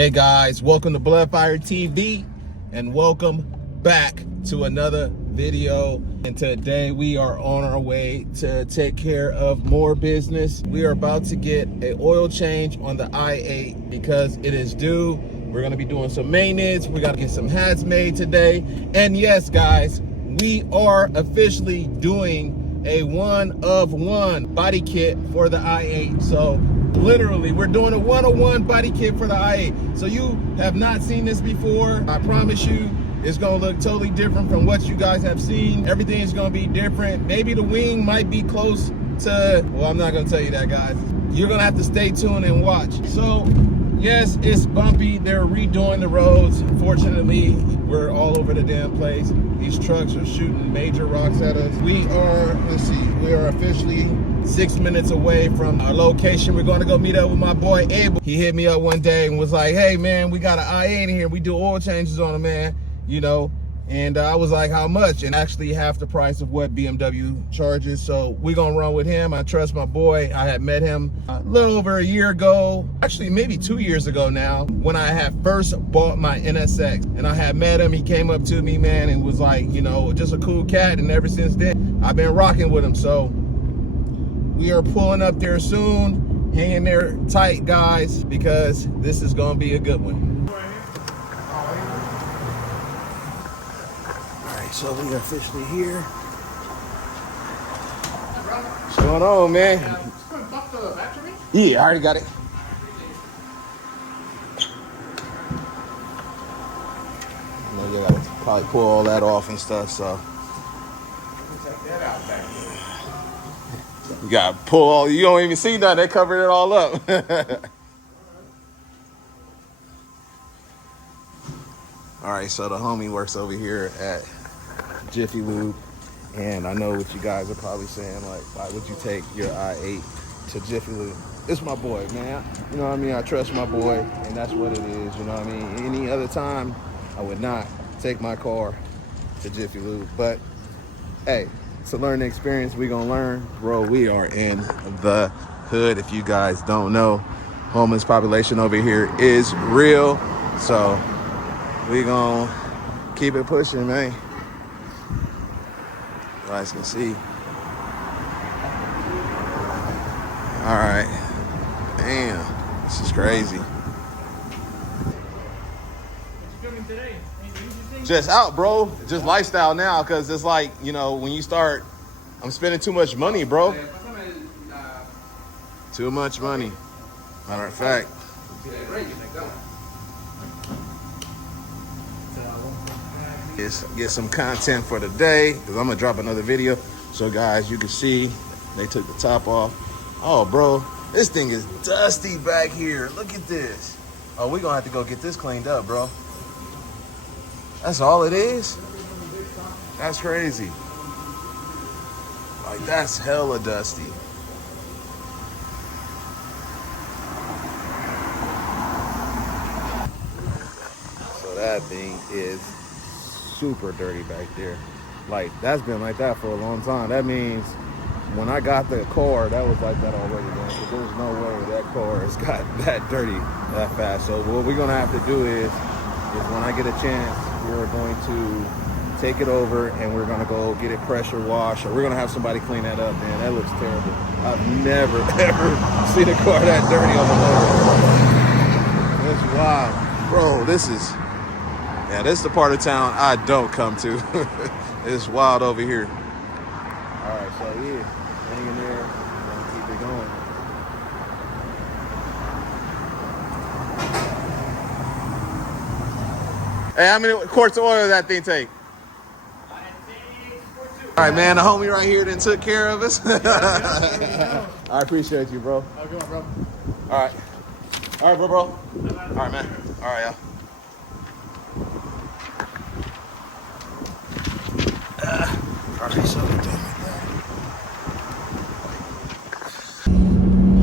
Hey guys, welcome to BLOODFIRETV and welcome back to another video. And today we are on our way to take care of more business. We are about to get an oil change on the i8 because it is due. We're gonna be doing some maintenance. We gotta get some hats made today. And yes guys, we are officially doing a one-of-one body kit for the i8. So literally, we're doing a one-on-one body kit for the i8. So you have not seen this before. I promise you, it's gonna look totally different from what you guys have seen. Everything is gonna be different. Maybe the wing might be close to, well, I'm not gonna tell you that, guys. You're gonna have to stay tuned and watch. So, yes, it's bumpy. They're redoing the roads. Unfortunately, we're all over the damn place. These trucks are shooting major rocks at us. We are, let's see, we are officially 6 minutes away from our location. We're gonna go meet up with my boy Abel. He hit me up one day and was like, hey man, we got an i8 in here. We do oil changes on it, man. You know, and I was like, how much? And actually half the price of what BMW charges. So we're gonna run with him. I trust my boy. I had met him a little over a year ago, actually maybe 2 years ago now, when I had first bought my NSX. And I had met him. He came up to me, man, and was like, you know, just a cool cat. And ever since then, I've been rocking with him. So we are pulling up there soon. Hang in there tight, guys, because this is gonna be a good one. So we are officially here. What's going on, man? Yeah, I already got it. You know, you gotta probably pull all that off and stuff, so. You gotta pull all, you don't even see nothing, they covered it all up. All right, so the homie works over here at Jiffy Lube, and I know what you guys are probably saying, like, why would you take your i8 to Jiffy Lube? It's my boy, man. You know what I mean? I trust my boy, and that's what it is, you know what I mean? Any other time, I would not take my car to Jiffy Lube, but hey, it's a learning experience. We gonna learn. Bro, we are in the hood. If you guys don't know, homeless population over here is real, so we gonna keep it pushing, man. You guys can see. All right. Damn, this is crazy. Just out, bro. Just lifestyle now, because it's like, you know, when you start, I'm spending too much money, bro. Too much money. Matter of fact. Get some content for the day, because I'm gonna drop another video. So guys, you can see they took the top off. Oh bro, this thing is dusty back here. Look at this. Oh, we're gonna have to go get this cleaned up, bro. That's all it is? That's crazy. Like, that's hella dusty. So that thing is super dirty back there. Like, that's been like that for a long time. That means when I got the car, that was like that already, man. So there's no way that car has got that dirty that fast. So what we're gonna have to do is when I get a chance, we're going to take it over and we're gonna go get it pressure washed, or we're gonna have somebody clean that up, man. That looks terrible. I've never ever seen a car that dirty on the road. That's wild. Bro, this is, yeah, this is the part of town I don't come to. It's wild over here. All right, so yeah, hang in there, gonna keep it going. Hey, how many quarts of oil does that thing take? All right, man, the homie right here then took care of us. I appreciate you, bro. How you going, bro? All right. All right, bro. All right, man. All right, y'all.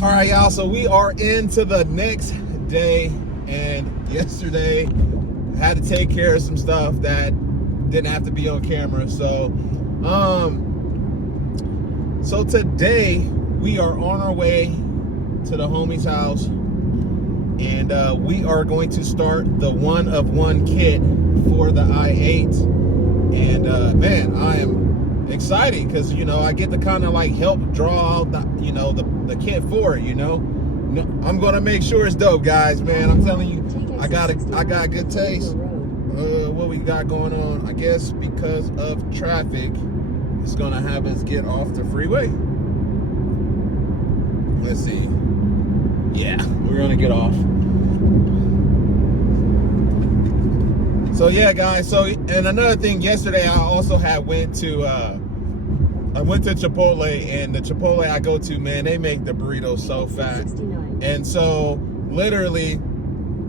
All right, y'all, so we are into the next day, and yesterday I had to take care of some stuff that didn't have to be on camera. So today we are on our way to the homie's house. and we are going to start the one-of-one kit for the i8. And man, I am excited because, you know, I get to kind of like help draw out the, you know, the kit for it, you know. I'm gonna make sure it's dope, guys, man. I'm telling you, I got good taste. What we got going on, I guess because of traffic, it's gonna have us get off the freeway. Let's see. Yeah, we're gonna get off. So yeah, guys, so, and another thing, yesterday I also went to Chipotle, and the Chipotle I go to, man, they make the burritos so fat. And so literally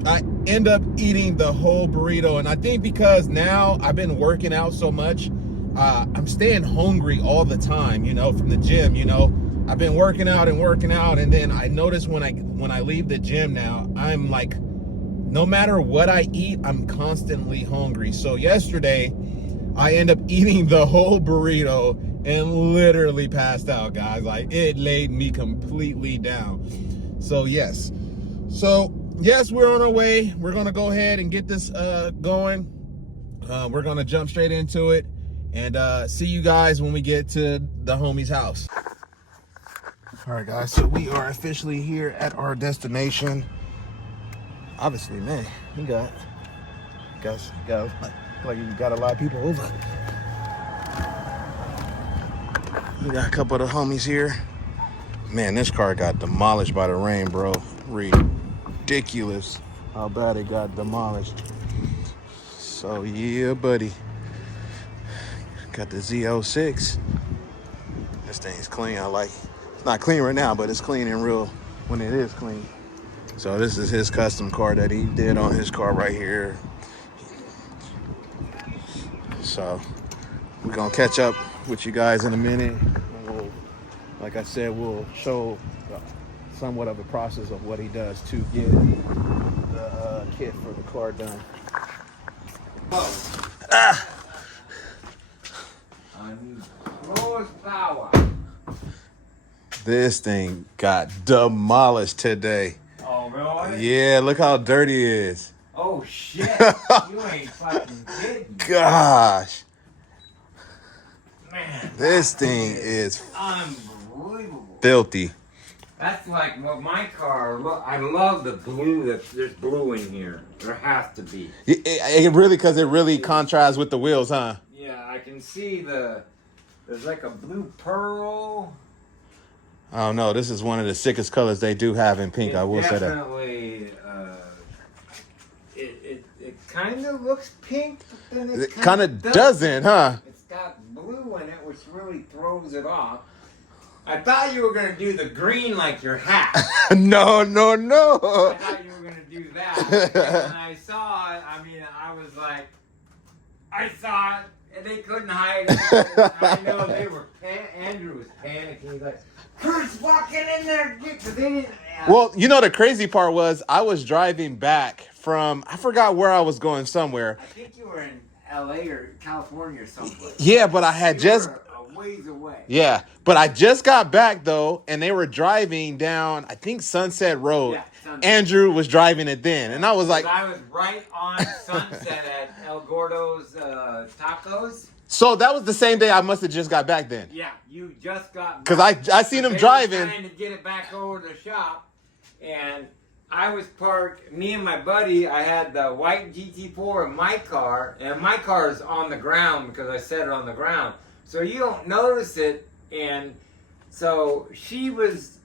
I end up eating the whole burrito. And I think because now I've been working out so much, I'm staying hungry all the time, you know, from the gym. You know, I've been working out, and then I notice when I leave the gym now, I'm like, no matter what I eat, I'm constantly hungry. So yesterday I end up eating the whole burrito and literally passed out, guys. Like, it laid me completely down. So yes, we're on our way. We're gonna go ahead and get this going. We're gonna jump straight into it, and see you guys when we get to the homie's house. All right, guys, so we are officially here at our destination. Obviously, man, you got like you got a lot of people over. We got a couple of the homies here. Man, this car got demolished by the rain, bro. Ridiculous how bad it got demolished. So yeah, buddy. Got the Z06. This thing's clean. I like it. It's not clean right now, but it's clean and real when it is clean. So this is his custom car that he did on his car right here. So we're gonna catch up with you guys in a minute. We'll, like I said, we'll show somewhat of a process of what he does to get the kit for the car done. Horsepower. This thing got demolished today. Oh, really? Yeah, look how dirty it is. Oh, shit. You ain't fucking kidding. Gosh. Man. This thing is unbelievable. filthy. That's like what my car, look, I love the blue, there's blue in here. There has to be. It really, because it really contrasts with the wheels, huh? Yeah, I can see there's like a blue pearl. Oh no, this is one of the sickest colors they do have in pink. I will say that. Definitely, it kind of looks pink, but then It kind of doesn't, huh? It's got blue in it, which really throws it off. I thought you were going to do the green like your hat. No. I thought you were going to do that. And when I saw it, I mean, I was like, I saw it, and they couldn't hide it. I know they were, Andrew was panicking. He's like, Kurt's walking in there, because they didn't. Well, you know, the crazy part was I was driving back from, I forgot where I was going, somewhere. I think you were in LA or California or someplace. Yeah, but I had just... a ways away. Yeah, but I just got back, though, and they were driving down, I think, Sunset Road. Yeah, Sunset. Andrew was driving it then, and I was like... I was right on Sunset at El Gordo's Tacos. So that was the same day I must have just got back then. Yeah, you just got back. Because I seen him driving. Trying to get it back over to the shop, and I was parked, me and my buddy, I had the white GT4 in my car, and my car is on the ground because I set it on the ground. So you don't notice it, and so she was,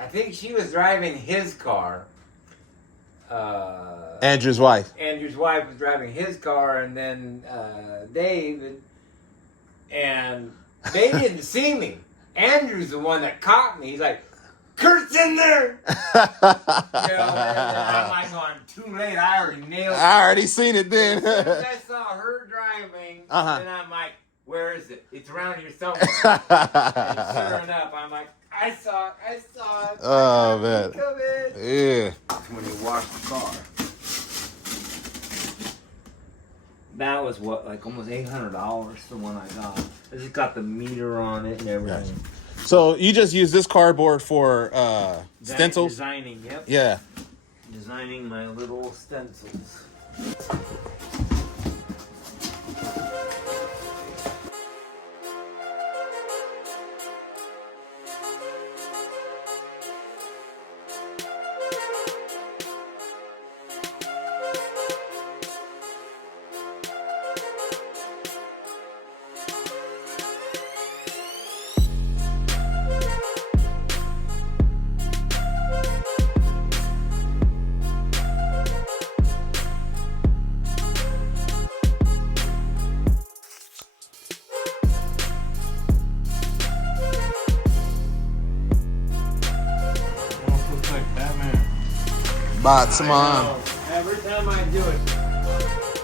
I think she was driving his car. Andrew's wife. Andrew's wife was driving his car, and then Dave, and they didn't see me. Andrew's the one that caught me. He's like, Kurt's in there! You know, and I'm like going, too late, I already nailed it. I already seen it then. As soon as I saw her driving, and I'm like, where is it? It's around here somewhere. And sure enough, I'm like, I saw it. Oh, man. Yeah. When you wash the car. That was what, like almost $800, the one I got. It's just got the meter on it and everything. Gotcha. So you just use this cardboard for stencils? Designing, yep. Yeah. Designing my little stencils. Bots, come on. Every time I do it.